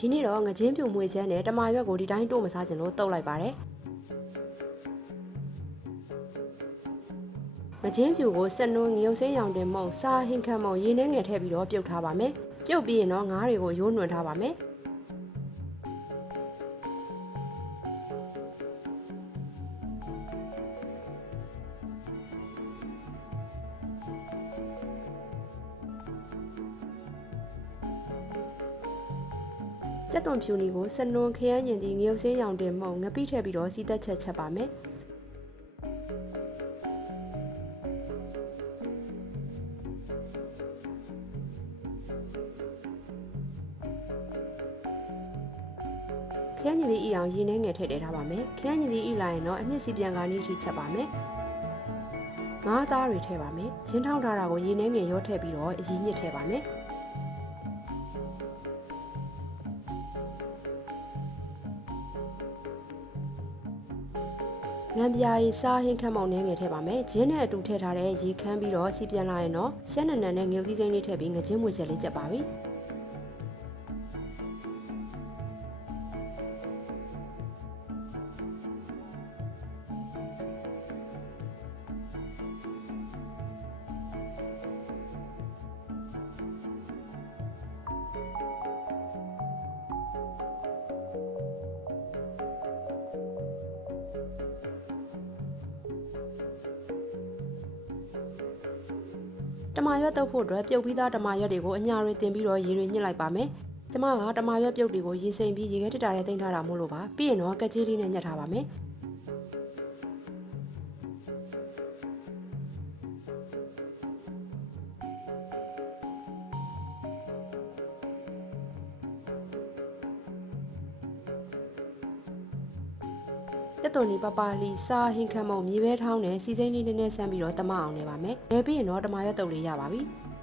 ဒီနေ့တော့ငကြင်းပြူမွေချမ်းနဲ့တမာရွက်ကိုဒီတိုင်းတို့မစားချင်လို့တုပ်လိုက်ပါတယ်ငကြင်းပြူကိုစက်နွန်းငရုတ်စင်းရောင်တင်မုံစားဟင်းခတ်မုံရေနှဲငယ်ထည့်ပြီးတော့ပြုတ်ထားပါမယ်ပြုတ်ပြီးရင်တော့ငါးတွေကိုရိုးနှွန်ထားပါမယ်ကြက်သွန်ဖြူနီကိုစနွန်ခရမ်းညင်ဒီငရုတ်စင်းရောင်တင်မုံငပိထည့်ပြီးတော့စီးတက်ချက်ပါမယ်ခရမ်းညင်ဒီအီအောင်ရေနှဲငယ်ထည့်ထားပါမယ်ခရမ်းညင်ဒီအီလာရင်တော့အနှစ်စီပြန်ကားနီးထိချက်ပါမယ်ငါးသားတွေထည့်ပါမယ်ချင်းထောင်းထားတာကိုရေနှဲငယ်ရောထည့်ပြီးတော့အရည်ညစ်ထည့်ပါမယ်ငံပြာရီစားဟင်းခမ်းမောင်နှဲငယ်ထည့်ပါမယ်ဂျင်းနဲ့အတူထည့်ထားတဲ့ရေခမ်းပြီးတော့စီပြန်လာရင်တော့ရှက်နန်နန်နဲ့ငရုတ်သီးစိမ်းလေးထည့်ပြီးငကြင်းမွေချက်လေးချက်ပါပြီတမာရွက်တုပ်ဖို့အတွက်ပြုတ်ပြီးသားတမာရွက်တွေကိုအညာတွေတင်ပြီးတော့ရေတွေညှစ်လိုက်ပါမယ်။ကျမကတမာရွက်ပြုတ်တွေကိုရေစိမ်ပြီးရေခဲတက်တာထဲတင်ထားတာမို့လို့ပါ။ပြီးရင်တော့ကက်ကြီးလေးနဲ့ညှက်ထားပါမယ်။တက်သွန်ဒီပပလီစားဟင်းခမ်းမုံမြေပဲထောင်းနဲ့စီစိမ်းလေးနည်းနည်းဆန်းပြီးတော့တမအောင်နေပါမယ်။လဲပြီးရင်တော့တမာရွက်တုပ်လေးရပါပြီ။